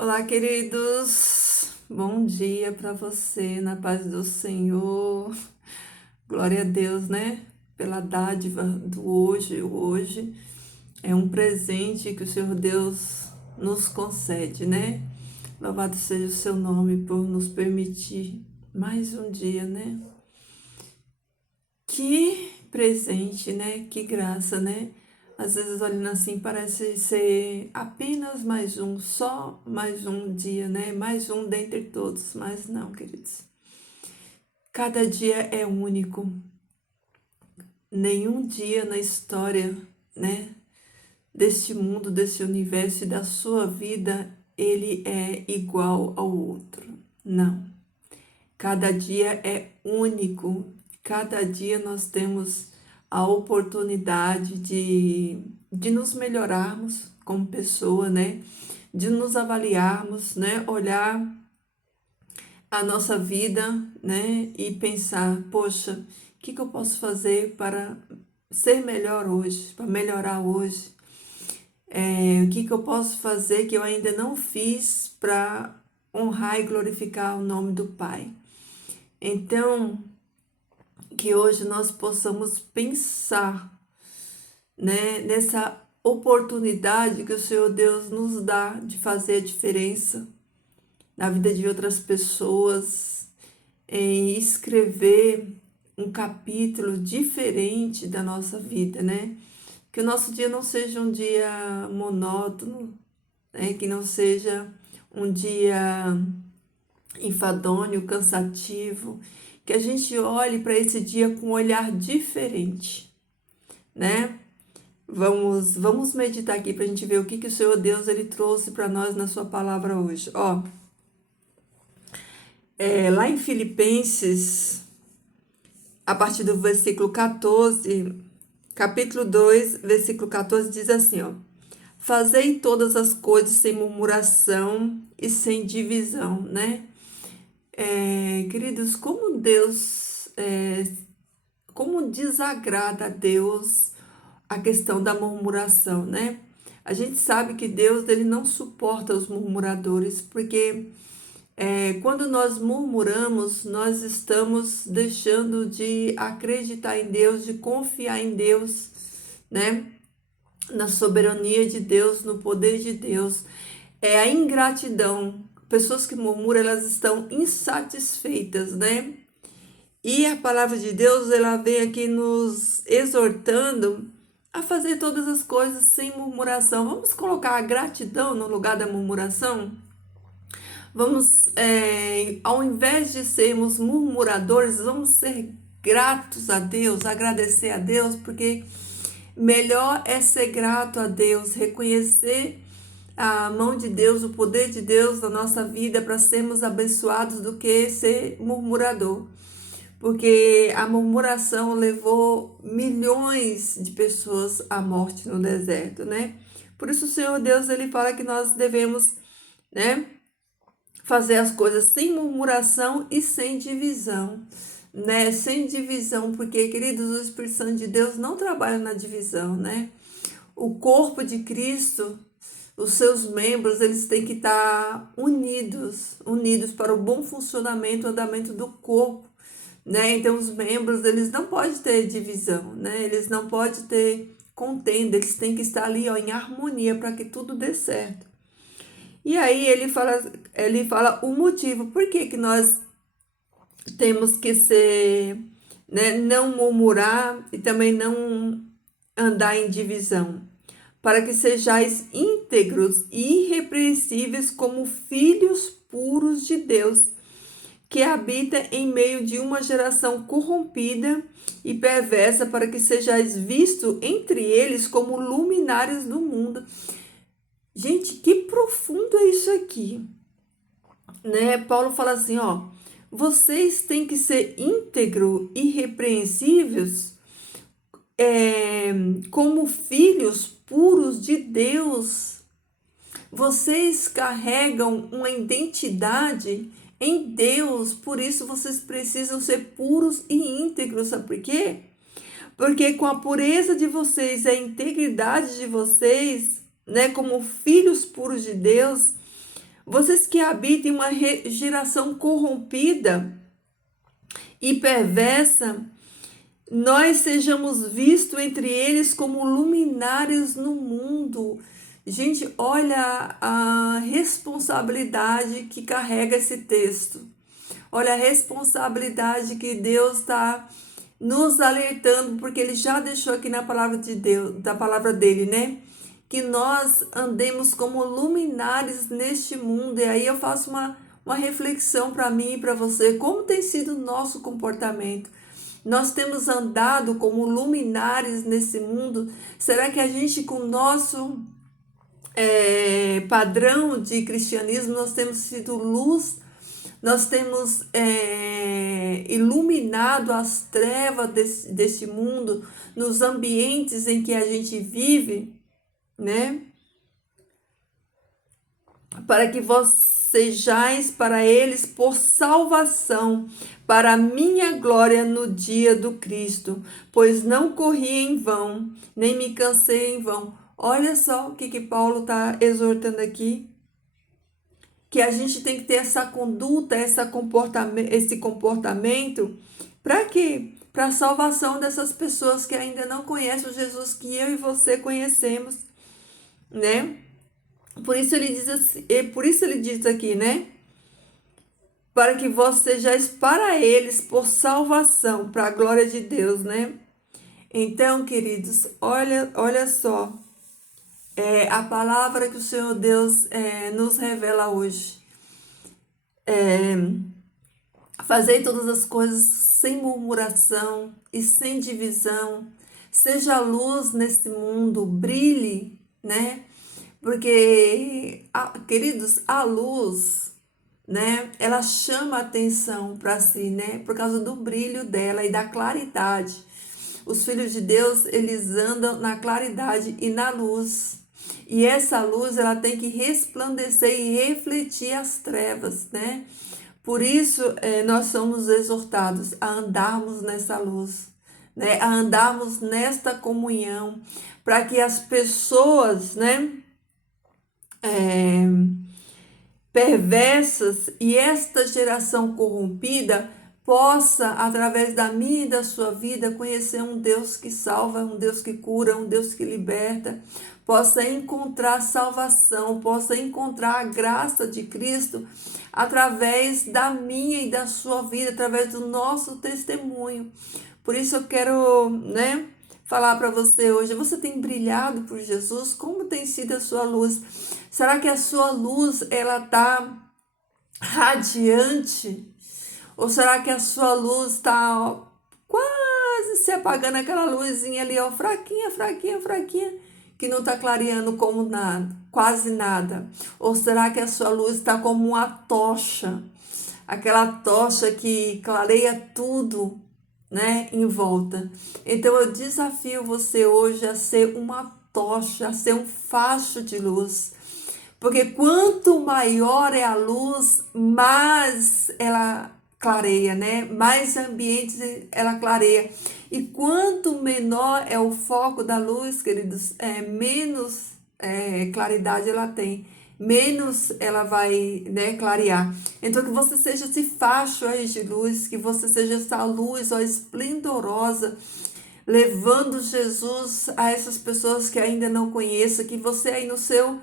Olá, queridos. Bom dia para você, na paz do Senhor. Glória a Deus, né? Pela dádiva do hoje. O hoje é um presente que o Senhor Deus nos concede, né? Louvado seja o seu nome por nos permitir mais um dia, né? Que presente, né? Que graça, né? Às vezes, olhando assim, parece ser apenas mais um, só mais um dia, né? Mais um dentre todos. Mas não, queridos. Cada dia é único. Nenhum dia na história, né? Deste mundo, desse universo e da sua vida, ele é igual ao outro. Não. Cada dia é único. Cada dia nós temos a oportunidade de nos melhorarmos como pessoa, né? De nos avaliarmos, né? Olhar a nossa vida, né? E pensar, poxa, o que eu posso fazer para ser melhor hoje, para melhorar hoje? O que eu posso fazer que eu ainda não fiz para honrar e glorificar o nome do Pai? Então, que hoje nós possamos pensar, né, nessa oportunidade que o Senhor Deus nos dá de fazer a diferença na vida de outras pessoas, em escrever um capítulo diferente da nossa vida, né? Que o nosso dia não seja um dia monótono, né? Que não seja um dia enfadonho, cansativo, que a gente olhe para esse dia com um olhar diferente, né? Vamos meditar aqui para a gente ver o que o Senhor Deus ele trouxe para nós na sua palavra hoje. Ó, lá em Filipenses, a partir do versículo 14, capítulo 2, versículo 14, diz assim, ó: Fazei todas as coisas sem murmuração e sem divisão, né? Queridos, como desagrada a Deus a questão da murmuração, né? A gente sabe que Deus ele não suporta os murmuradores, porque quando nós murmuramos, nós estamos deixando de acreditar em Deus, de confiar em Deus, né? Na soberania de Deus, no poder de Deus. É a ingratidão. Pessoas que murmuram, elas estão insatisfeitas, né? E a palavra de Deus, ela vem aqui nos exortando a fazer todas as coisas sem murmuração. Vamos colocar a gratidão no lugar da murmuração? Vamos, ao invés de sermos murmuradores, vamos ser gratos a Deus, agradecer a Deus, porque melhor é ser grato a Deus, reconhecer a mão de Deus, o poder de Deus na nossa vida para sermos abençoados do que ser murmurador. Porque a murmuração levou milhões de pessoas à morte no deserto, né? Por isso o Senhor Deus, ele fala que nós devemos, né, fazer as coisas sem murmuração e sem divisão, né? Sem divisão, porque, queridos, o Espírito Santo de Deus não trabalha na divisão, né? O corpo de Cristo, os seus membros, eles têm que estar unidos para o bom funcionamento, o andamento do corpo, né? Então, os membros, eles não podem ter divisão, né? Eles não podem ter contenda, eles têm que estar ali, ó, em harmonia para que tudo dê certo. E aí ele fala o motivo, por que que nós temos que ser, né, não murmurar e também não andar em divisão, para que sejais íntegros e irrepreensíveis como filhos puros de Deus, que habita em meio de uma geração corrompida e perversa, para que sejais visto entre eles como luminares do mundo. Gente, que profundo é isso aqui, né? Paulo fala assim, ó: vocês têm que ser íntegros e irrepreensíveis, como filhos puros de Deus. Vocês carregam uma identidade em Deus, por isso vocês precisam ser puros e íntegros, sabe por quê? Porque com a pureza de vocês, a integridade de vocês, né, como filhos puros de Deus, Vocês que habitam em uma geração corrompida e perversa, nós sejamos vistos entre eles como luminares no mundo. Gente, olha a responsabilidade que carrega esse texto. Olha a responsabilidade que Deus está nos alertando, porque Ele já deixou aqui na palavra de Deus, da palavra dele, né? Que nós andemos como luminares neste mundo. E aí eu faço uma reflexão para mim e para você. Como tem sido o nosso comportamento? Nós temos andado como luminares nesse mundo? Será que a gente, com o nosso padrão de cristianismo, nós temos sido luz? Nós temos iluminado as trevas deste mundo, nos ambientes em que a gente vive, né? Para que vós sejais para eles por salvação, para a minha glória no dia do Cristo, pois não corri em vão, nem me cansei em vão. Olha só o que Paulo está exortando aqui, que a gente tem que ter essa conduta, esse comportamento, para quê? Para a salvação dessas pessoas que ainda não conhecem o Jesus que eu e você conhecemos, né? Por isso ele diz assim, por isso ele diz aqui, né? Para que vós sejais para eles por salvação, para a glória de Deus, né? Então, queridos, olha só, a palavra que o Senhor Deus nos revela hoje. Fazei todas as coisas sem murmuração e sem divisão. Seja a luz nesse mundo, brilhe, né? Porque, queridos, a luz, né? Ela chama a atenção para si, né? Por causa do brilho dela e da claridade. Os filhos de Deus, eles andam na claridade e na luz. E essa luz, ela tem que resplandecer e refletir as trevas, né? Por isso, nós somos exortados a andarmos nessa luz, né? A andarmos nesta comunhão, para que as pessoas, né? Perversas e esta geração corrompida possa, através da minha e da sua vida, conhecer um Deus que salva, um Deus que cura, um Deus que liberta, possa encontrar salvação, possa encontrar a graça de Cristo através da minha e da sua vida, através do nosso testemunho. Por isso eu quero, né, falar para você hoje, você tem brilhado por Jesus? Como tem sido a sua luz? Será que a sua luz, ela está radiante? Ou será que a sua luz está quase se apagando, aquela luzinha ali, ó, fraquinha, fraquinha, fraquinha, que não está clareando como nada, quase nada? Ou será que a sua luz está como uma tocha, aquela tocha que clareia tudo, né, em volta? Então eu desafio você hoje a ser uma tocha, a ser um facho de luz, porque quanto maior é a luz, mais ela clareia, né? Mais ambientes ela clareia. E quanto menor é o foco da luz, queridos, menos claridade ela tem, menos ela vai, né, clarear. Então que você seja esse facho aí de luz, que você seja essa luz, ó, esplendorosa, levando Jesus a essas pessoas que ainda não conheçam, que você aí no seu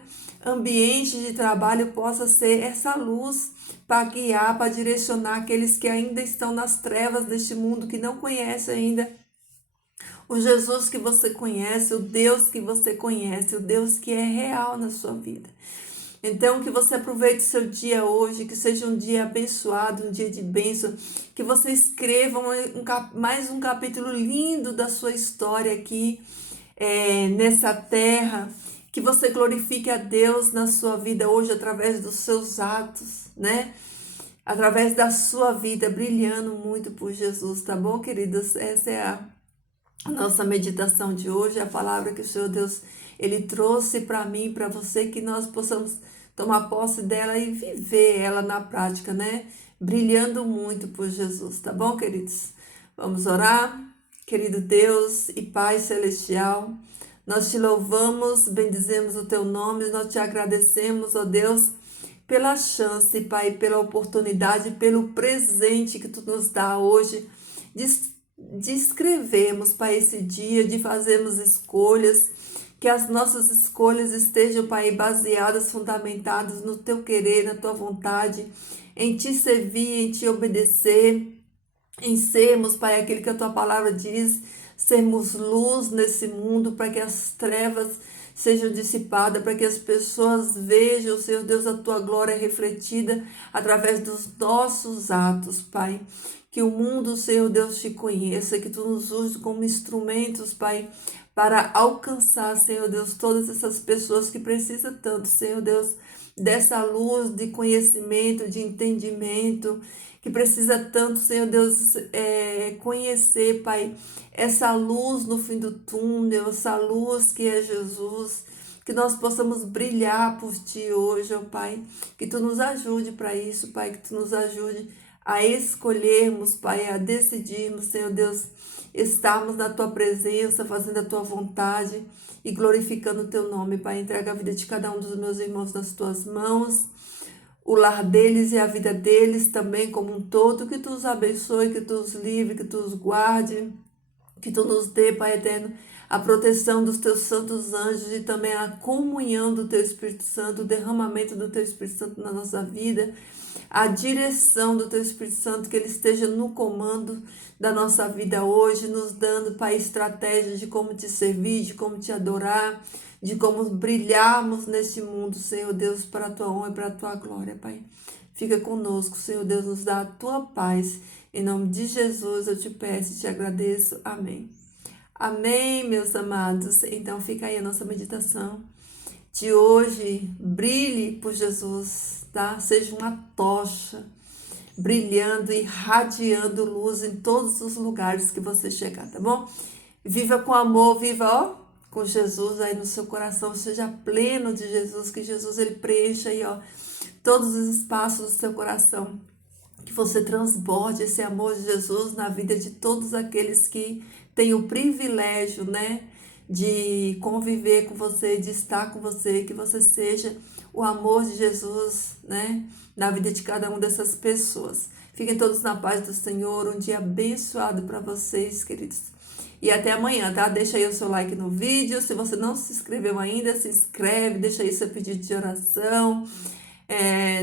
ambiente de trabalho possa ser essa luz para guiar, para direcionar aqueles que ainda estão nas trevas deste mundo, que não conhecem ainda o Jesus que você conhece, o Deus que você conhece, o Deus que é real na sua vida. Então, que você aproveite seu dia hoje, que seja um dia abençoado, um dia de bênção, que você escreva mais um capítulo lindo da sua história aqui, nessa terra, que você glorifique a Deus na sua vida hoje através dos seus atos, né? Através da sua vida, brilhando muito por Jesus, tá bom, queridos? Essa é a nossa meditação de hoje, a palavra que o Senhor Deus, Ele trouxe para mim, para você, que nós possamos tomar posse dela e viver ela na prática, né? Brilhando muito por Jesus, tá bom, queridos? Vamos orar? Querido Deus e Pai Celestial, nós te louvamos, bendizemos o teu nome, nós te agradecemos, ó Deus, pela chance, Pai, pela oportunidade, pelo presente que Tu nos dá hoje de escrevermos, Pai, esse dia, de fazermos escolhas, que as nossas escolhas estejam, Pai, baseadas, fundamentadas no Teu querer, na Tua vontade, em Te servir, em Te obedecer, em sermos, Pai, aquilo que a Tua palavra diz, sermos luz nesse mundo, para que as trevas sejam dissipadas, para que as pessoas vejam, Senhor Deus, a Tua glória refletida através dos nossos atos, Pai. Que o mundo, Senhor Deus, Te conheça, que Tu nos uses como instrumentos, Pai, para alcançar, Senhor Deus, todas essas pessoas que precisam tanto, Senhor Deus, dessa luz de conhecimento, de entendimento, que precisa tanto, Senhor Deus, conhecer, Pai, essa luz no fim do túnel, essa luz que é Jesus, que nós possamos brilhar por Ti hoje, ó Pai, que Tu nos ajude para isso, Pai, que Tu nos ajude a escolhermos, Pai, a decidirmos, Senhor Deus, estarmos na Tua presença, fazendo a Tua vontade e glorificando o Teu nome, Pai. Entrega a vida de cada um dos meus irmãos nas Tuas mãos, o lar deles e a vida deles também como um todo, que Tu os abençoe, que Tu os livre, que Tu os guarde, que Tu nos dê, Pai eterno, a proteção dos Teus santos anjos e também a comunhão do Teu Espírito Santo, o derramamento do Teu Espírito Santo na nossa vida, a direção do Teu Espírito Santo, que Ele esteja no comando da nossa vida hoje, nos dando, Pai, estratégias de como Te servir, de como Te adorar, de como brilharmos neste mundo, Senhor Deus, para a Tua honra e para a Tua glória, Pai. Fica conosco, Senhor Deus, nos dá a Tua paz. Em nome de Jesus eu Te peço e Te agradeço. Amém. Amém, meus amados. Então fica aí a nossa meditação de hoje. Brilhe por Jesus, tá? Seja uma tocha brilhando e irradiando luz em todos os lugares que você chegar, tá bom? Viva com amor, viva, ó, com Jesus aí no seu coração, seja pleno de Jesus, que Jesus ele preencha aí, ó, todos os espaços do seu coração, que você transborde esse amor de Jesus na vida de todos aqueles que têm o privilégio, né, de conviver com você, de estar com você, que você seja o amor de Jesus, né, na vida de cada uma dessas pessoas. Fiquem todos na paz do Senhor, um dia abençoado para vocês, queridos. E até amanhã, tá? Deixa aí o seu like no vídeo. Se você não se inscreveu ainda, se inscreve, deixa aí seu pedido de oração,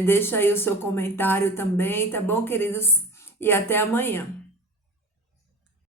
deixa aí o seu comentário também, tá bom, queridos? E até amanhã.